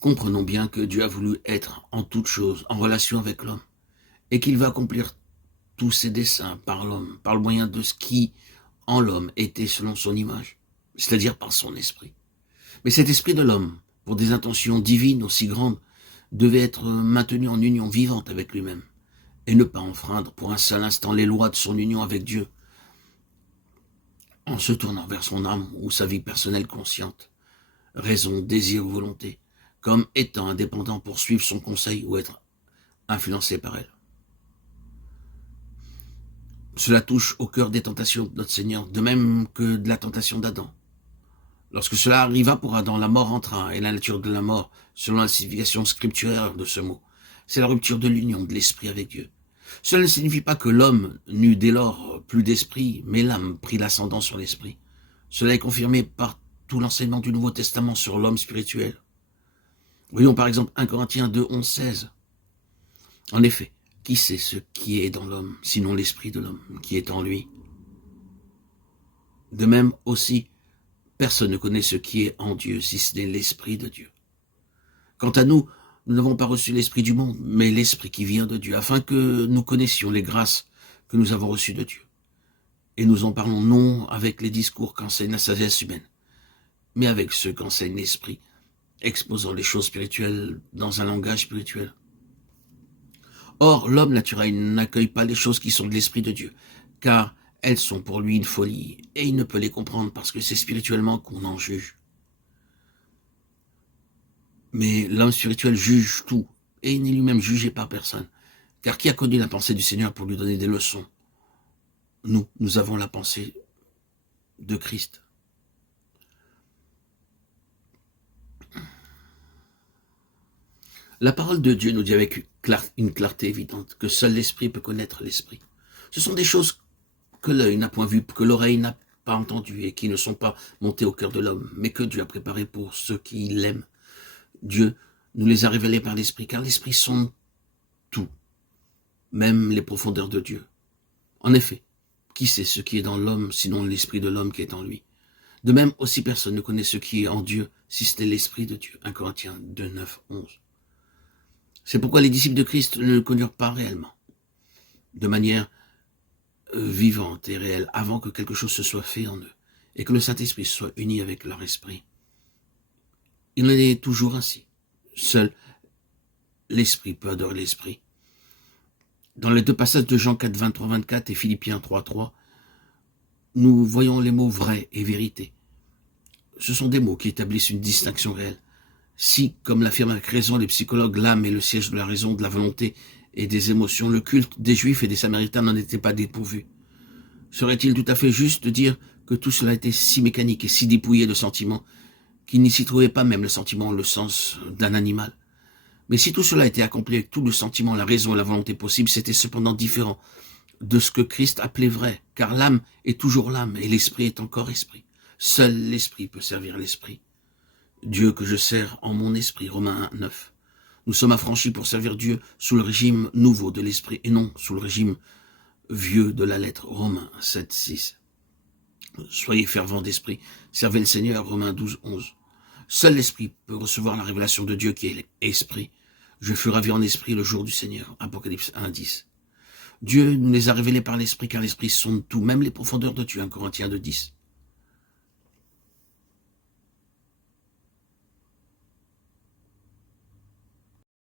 Comprenons bien que Dieu a voulu être en toute chose en relation avec l'homme et qu'il va accomplir tous ses desseins par l'homme, par le moyen de ce qui, en l'homme, était selon son image, c'est-à-dire par son esprit. Mais cet esprit de l'homme, pour des intentions divines aussi grandes, devait être maintenu en union vivante avec lui-même et ne pas enfreindre pour un seul instant les lois de son union avec Dieu en se tournant vers son âme ou sa vie personnelle consciente, raison, désir ou volonté, comme étant indépendant pour suivre son conseil ou être influencé par elle. Cela touche au cœur des tentations de notre Seigneur, de même que de la tentation d'Adam. Lorsque cela arriva pour Adam, la mort entra, et la nature de la mort, selon la signification scripturaire de ce mot, c'est la rupture de l'union de l'esprit avec Dieu. Cela ne signifie pas que l'homme n'eut dès lors plus d'esprit, mais l'âme prit l'ascendant sur l'esprit. Cela est confirmé par tout l'enseignement du Nouveau Testament sur l'homme spirituel. Voyons par exemple 1 Corinthiens 2, 11, 16. En effet, qui sait ce qui est dans l'homme, sinon l'esprit de l'homme qui est en lui? De même aussi, personne ne connaît ce qui est en Dieu, si ce n'est l'Esprit de Dieu. Quant à nous, nous n'avons pas reçu l'Esprit du monde, mais l'Esprit qui vient de Dieu, afin que nous connaissions les grâces que nous avons reçues de Dieu. Et nous en parlons non avec les discours qu'enseigne la sagesse humaine, mais avec ceux qu'enseigne l'Esprit, exposant les choses spirituelles dans un langage spirituel. Or, l'homme naturel n'accueille pas les choses qui sont de l'Esprit de Dieu, car elles sont pour lui une folie, et il ne peut les comprendre parce que c'est spirituellement qu'on en juge. Mais l'homme spirituel juge tout, et il n'est lui-même jugé par personne. Car qui a connu la pensée du Seigneur pour lui donner des leçons? Nous avons la pensée de Christ. La parole de Dieu nous dit avec une clarté évidente que seul l'Esprit peut connaître l'Esprit. Ce sont des choses que l'œil n'a point vues, que l'oreille n'a pas entendues et qui ne sont pas montées au cœur de l'homme, mais que Dieu a préparées pour ceux qui l'aiment. Dieu nous les a révélées par l'Esprit, car l'Esprit sonde tout, même les profondeurs de Dieu. En effet, qui sait ce qui est dans l'homme, sinon l'Esprit de l'homme qui est en lui? De même, aussi personne ne connaît ce qui est en Dieu, si ce n'est l'Esprit de Dieu. 1 Corinthiens 2, 9, 11. C'est pourquoi les disciples de Christ ne le connurent pas réellement, de manière vivante et réelle, avant que quelque chose se soit fait en eux, et que le Saint-Esprit soit uni avec leur esprit. Il en est toujours ainsi. Seul l'Esprit peut adorer l'Esprit. Dans les deux passages de Jean 4, 23, 24 et Philippiens 3, 3, nous voyons les mots vrai et vérité. Ce sont des mots qui établissent une distinction réelle. Si, comme l'affirment avec raison les psychologues, l'âme est le siège de la raison, de la volonté et des émotions, le culte des Juifs et des Samaritains n'en était pas dépourvu. Serait-il tout à fait juste de dire que tout cela était si mécanique et si dépouillé de sentiments qu'il n'y s'y trouvait pas même le sentiment, le sens d'un animal? Mais si tout cela était accompli avec tout le sentiment, la raison et la volonté possible, c'était cependant différent de ce que Christ appelait vrai, car l'âme est toujours l'âme et l'esprit est encore esprit. Seul l'esprit peut servir l'esprit. Dieu que je sers en mon esprit, Romains 1, 9. Nous sommes affranchis pour servir Dieu sous le régime nouveau de l'esprit et non sous le régime vieux de la lettre, Romains 7, 6. Soyez fervents d'esprit, servez le Seigneur, Romains 12, 11. Seul l'esprit peut recevoir la révélation de Dieu qui est l'esprit. Je fus ravi en esprit le jour du Seigneur, Apocalypse 1, 10. Dieu nous les a révélés par l'esprit, car l'esprit sonde tout, même les profondeurs de Dieu, 1 Corinthiens 2, 10.